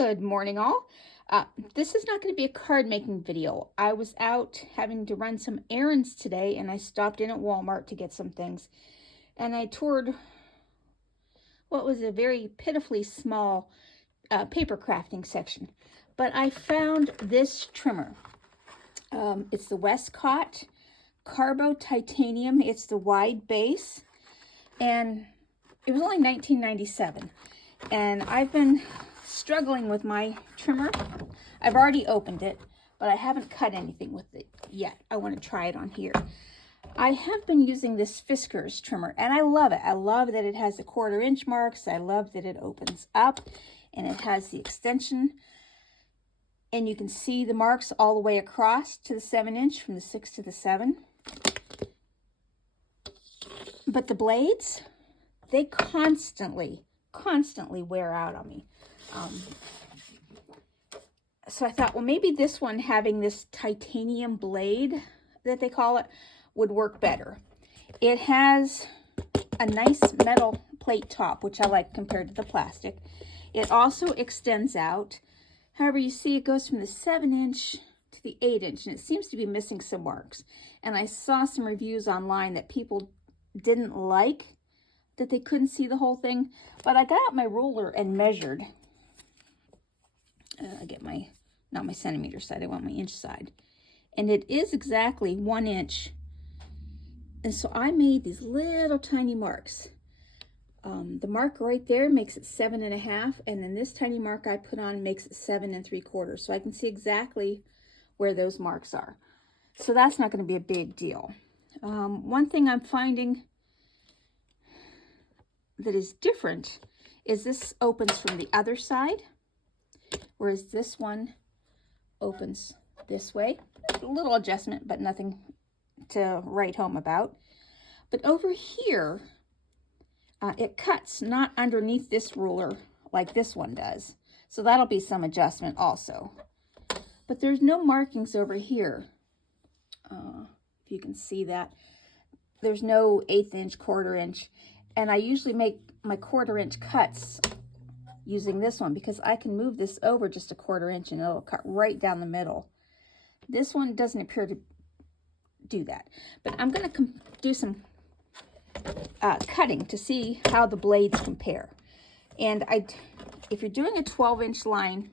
Good morning, all. This is not going to be a card making video. I was out having to run some errands today, and I stopped in at Walmart to get some things. And I toured what was a very pitifully small paper crafting section. But I found this trimmer. It's the Westcott Carbo Titanium. It's the wide base. And it was only $19.97. And I've been struggling with my trimmer. I've already opened it, but I haven't cut anything with it yet. I want to try it on here. I have been using this Fiskars trimmer, and I love it. I love that it has the 1/4 inch marks. I love that it opens up, and it has the extension. And you can see the marks all the way across to the 7 inch, from the 6 to the 7. But the blades, they constantly wear out on me. So I thought, well, maybe this one, having this titanium blade that they call it, would work better. It has a nice metal plate top, which I like compared to the plastic. It also extends out. However, you see it goes from the 7 inch to the 8 inch, and it seems to be missing some marks. And I saw some reviews online that people didn't like that they couldn't see the whole thing. But I got out my ruler and measured. I get not my centimeter side, I want my inch side. And it is exactly 1 inch. And so I made these little tiny marks. The mark right there makes it 7.5, and then this tiny mark I put on makes it 7 3/4. So I can see exactly where those marks are. So that's not going to be a big deal. One thing I'm finding that is different is this opens from the other side, whereas this one opens this way. A little adjustment, but nothing to write home about. But over here, it cuts not underneath this ruler like this one does. So that'll be some adjustment also. But there's no markings over here. If you can see that. There's no 1/8 inch, 1/4 inch. And I usually make my 1/4 inch cuts using this one, because I can move this over just a 1/4 inch and it'll cut right down the middle. This one doesn't appear to do that. But I'm going to do some cutting to see how the blades compare. And if you're doing a 12 inch line,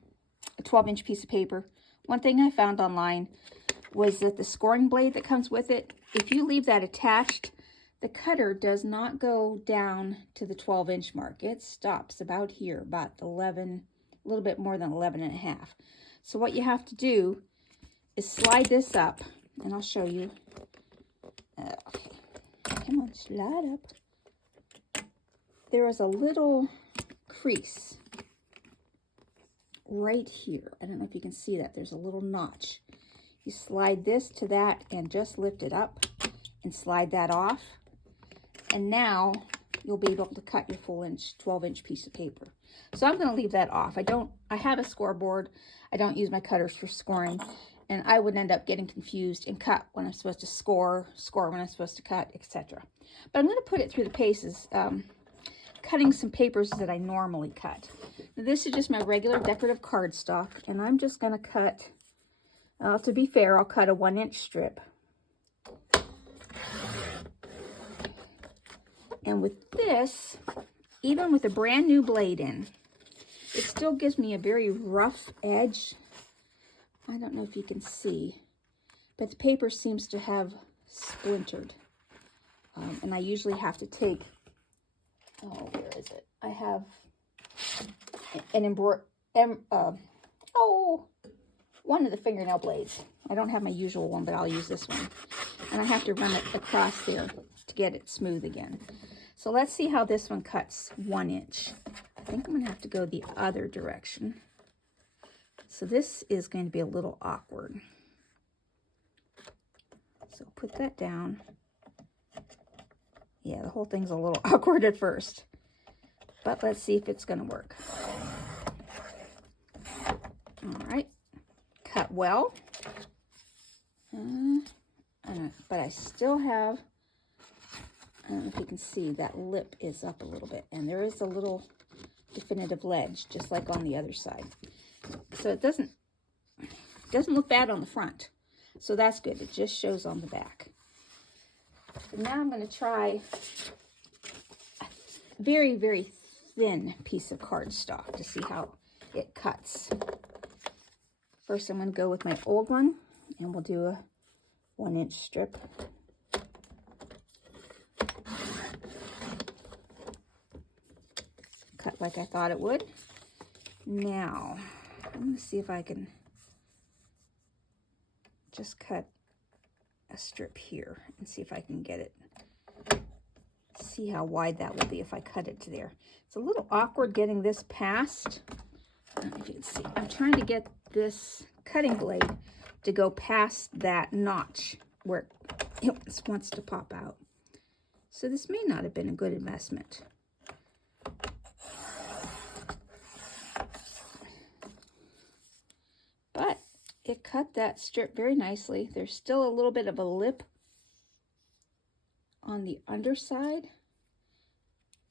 a 12 inch piece of paper, one thing I found online was that the scoring blade that comes with it, if you leave that attached, the cutter does not go down to the 12 inch mark. It stops about here, about 11, a little bit more than 11.5. So what you have to do is slide this up, and I'll show you. Okay, come on, slide up. There is a little crease right here. I don't know if you can see that. There's a little notch. You slide this to that and just lift it up and slide that off. And now you'll be able to cut your full 12 inch piece of paper. So I'm going to leave that off. I have a scoreboard. I don't use my cutters for scoring. And I would end up getting confused and cut when I'm supposed to score when I'm supposed to cut, etc. But I'm going to put it through the paces, cutting some papers that I normally cut. Now, this is just my regular decorative cardstock, and I'm just going to cut, to be fair, I'll cut a 1 inch strip. And with this, even with a brand new blade in, it still gives me a very rough edge. I don't know if you can see, but the paper seems to have splintered. And I usually have to take, where is it? I have one of the fingernail blades. I don't have my usual one, but I'll use this one. And I have to run it across there to get it smooth again. So let's see how this one cuts 1 inch. I think I'm going to have to go the other direction. So this is going to be a little awkward. So put that down. Yeah, the whole thing's a little awkward at first. But let's see if it's going to work. All right. Cut well. But I still have, I don't know if you can see, that lip is up a little bit. And there is a little definitive ledge, just like on the other side. So it doesn't look bad on the front. So that's good. It just shows on the back. So now I'm going to try a very, very thin piece of cardstock to see how it cuts. First, I'm going to go with my old one, and we'll do a 1-inch strip. Cut like I thought it would. Now, I'm going to see if I can just cut a strip here and see if I can get it. See how wide that will be if I cut it to there. It's a little awkward getting this past. I don't know if you can see. I'm trying to get this cutting blade to go past that notch where it wants to pop out. So this may not have been a good investment. But it cut that strip very nicely. There's still a little bit of a lip on the underside.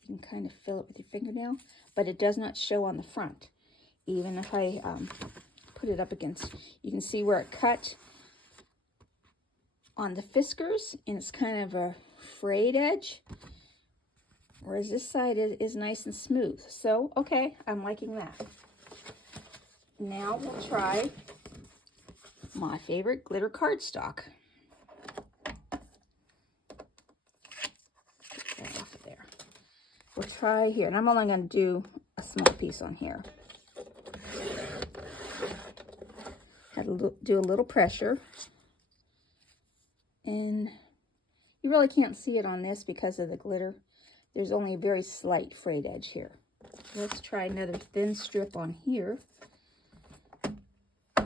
You can kind of fill it with your fingernail, but it does not show on the front. Even if I put it up against, you can see where it cut on the Fiskars, and it's kind of a frayed edge, whereas this side is nice and smooth. So, okay, I'm liking that. Now we'll try my favorite glitter cardstock. Get that off of there. We'll try here, and I'm only going to do a small piece on here. Had to do a little pressure, and you really can't see it on this because of the glitter. There's only a very slight frayed edge here. Let's try another thin strip on here.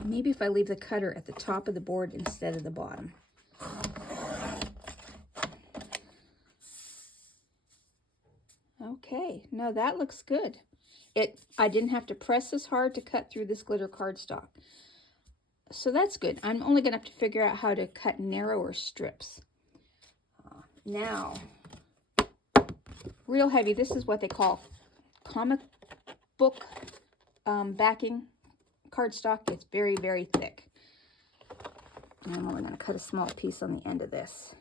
Maybe if I leave the cutter at the top of the board instead of the bottom. Okay, no, that looks good. I didn't have to press as hard to cut through this glitter cardstock. So that's good. I'm only going to have to figure out how to cut narrower strips. Now, real heavy. This is what they call comic book backing cardstock. It's very, very thick. And I'm only going to cut a small piece on the end of this.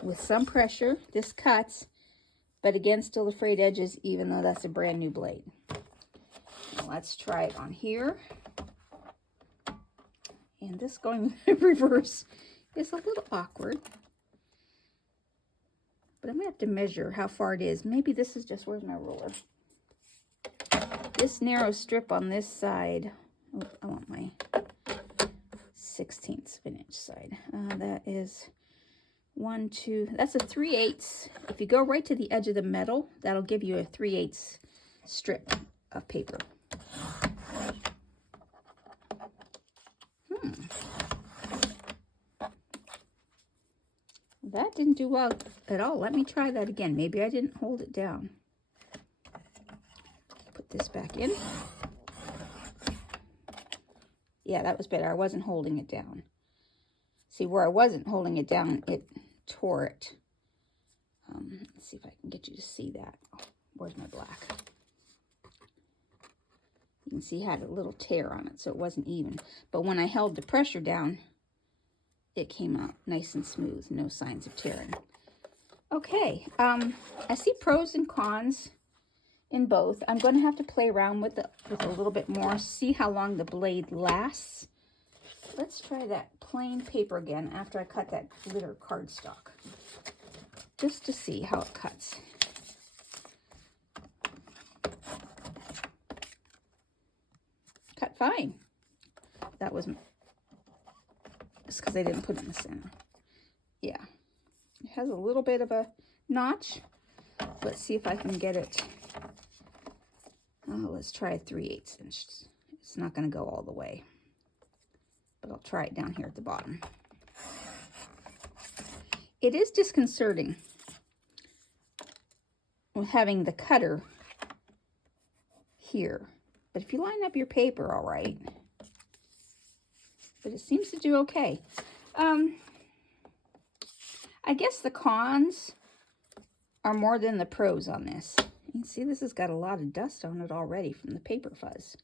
With some pressure, this cuts, but again, still the frayed edges, even though that's a brand new blade. Now let's try it on here. And this going in reverse is a little awkward. But I'm going to have to measure how far it is. Maybe this is just, where's my ruler? This narrow strip on this side, oh, I want my 1/16 of an inch side. That is 1, 2, that's a 3/8. If you go right to the edge of the metal, that'll give you a 3/8 strip of paper. That didn't do well at all. Let me try that again. Maybe I didn't hold it down. Put this back in. Yeah, that was better. I wasn't holding it down. See, where I wasn't holding it down, it tore it. Let's see if I can get you to see that. Where's my black? You can see it had a little tear on it, so it wasn't even. But when I held the pressure down, it came out nice and smooth. No signs of tearing. Okay, I see pros and cons in both. I'm going to have to play around with it a little bit more, see how long the blade lasts. Let's try that plain paper again after I cut that glitter cardstock, just to see how it cuts. Cut fine. That was just because I didn't put it in the center. Yeah, it has a little bit of a notch. Let's see if I can get it. Oh, let's try a 3/8 inch. It's not going to go all the way, but I'll try it down here at the bottom. It is disconcerting with having the cutter here, but if you line up your paper all right, but it seems to do okay. I guess the cons are more than the pros on this. You can see this has got a lot of dust on it already from the paper fuzz.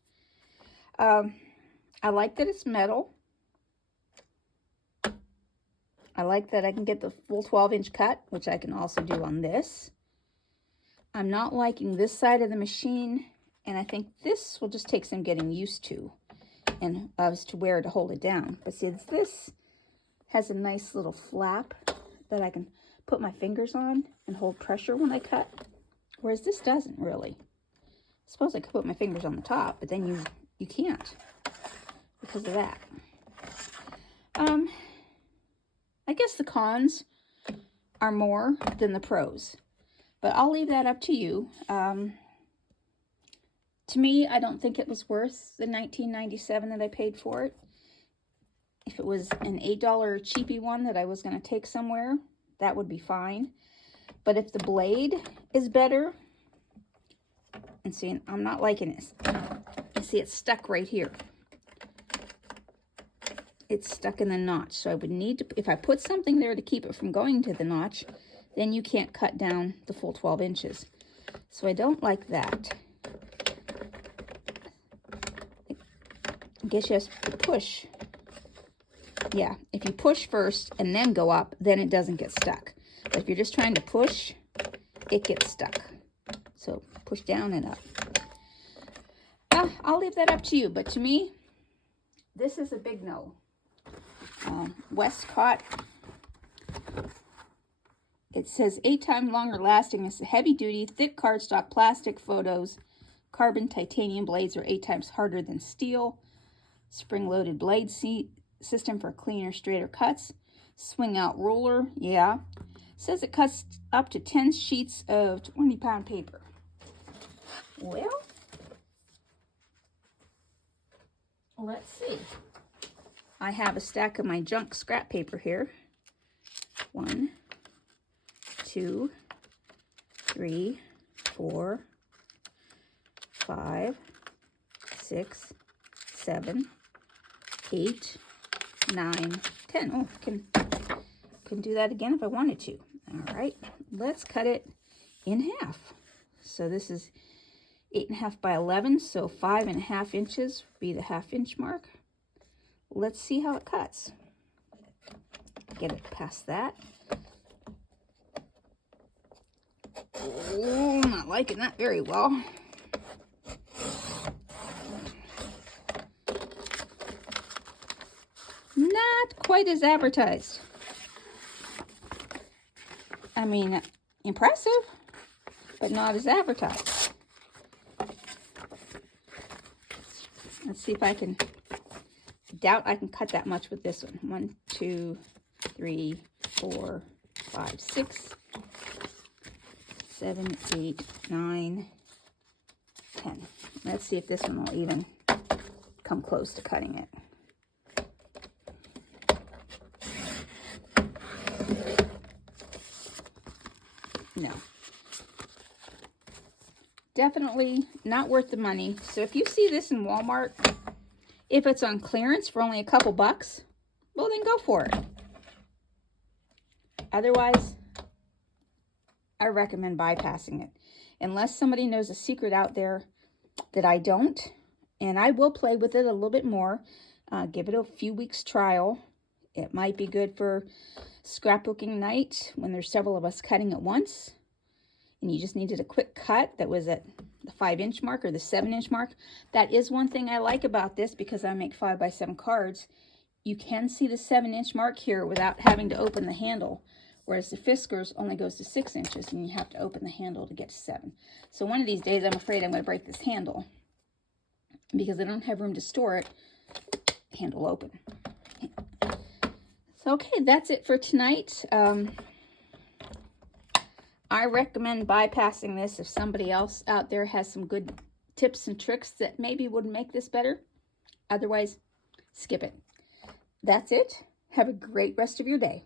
I like that it's metal. I like that I can get the full 12-inch cut, which I can also do on this. I'm not liking this side of the machine, and I think this will just take some getting used to and as to where to hold it down. But see, this has a nice little flap that I can put my fingers on and hold pressure when I cut, whereas this doesn't really. I suppose I could put my fingers on the top, but then you can't because of that. I guess the cons are more than the pros, but I'll leave that up to you. To me, I don't think it was worth the $19.97 that I paid for it. If it was an $8 cheapy one that I was going to take somewhere, that would be fine. But if the blade is better, and see, I'm not liking it. You see, it's stuck right here. It's stuck in the notch, so I would need to, if I put something there to keep it from going to the notch, then you can't cut down the full 12 inches. So I don't like that. I guess you have to push. Yeah, if you push first and then go up, then it doesn't get stuck. But if you're just trying to push, it gets stuck. So push down and up. I'll leave that up to you, but to me, this is a big no. Westcott, it says 8 times longer lasting. It's a heavy duty, thick cardstock plastic photos. Carbon titanium blades are 8 times harder than steel. Spring loaded blade system for cleaner, straighter cuts. Swing out ruler, yeah. Says it cuts up to 10 sheets of 20-pound paper. Well, let's see. I have a stack of my junk scrap paper here. 1, 2, 3, 4, 5, 6, 7, 8, 9, 10. Oh, can do that again if I wanted to. All right, let's cut it in half. So this is 8.5 by 11, so 5.5 inches would be the 1/2 inch mark. Let's see how it cuts. Get it past that. Oh, I'm not liking that very well. Not quite as advertised. I mean, impressive, but not as advertised. Let's see if I can, doubt I can cut that much with this one. 1, 2, 3, 4, 5, 6, 7, 8, 9, 10. Let's see if this one will even come close to cutting it. No. Definitely not worth the money. So if you see this in Walmart, if it's on clearance for only a couple bucks, well, then go for it. Otherwise, I recommend bypassing it. Unless somebody knows a secret out there that I don't, and I will play with it a little bit more. Give it a few weeks trial. It might be good for scrapbooking night when there's several of us cutting at once and you just needed a quick cut that was at the 5-inch mark or the 7-inch mark. That is one thing I like about this, because I make 5x7 cards. You can see the 7-inch mark here without having to open the handle, whereas the Fiskars only goes to 6 inches and you have to open the handle to get to 7. So one of these days I'm afraid I'm going to break this handle because I don't have room to store it. Handle open. So okay, that's it for tonight. I recommend bypassing this if somebody else out there has some good tips and tricks that maybe would make this better. Otherwise, skip it. That's it. Have a great rest of your day.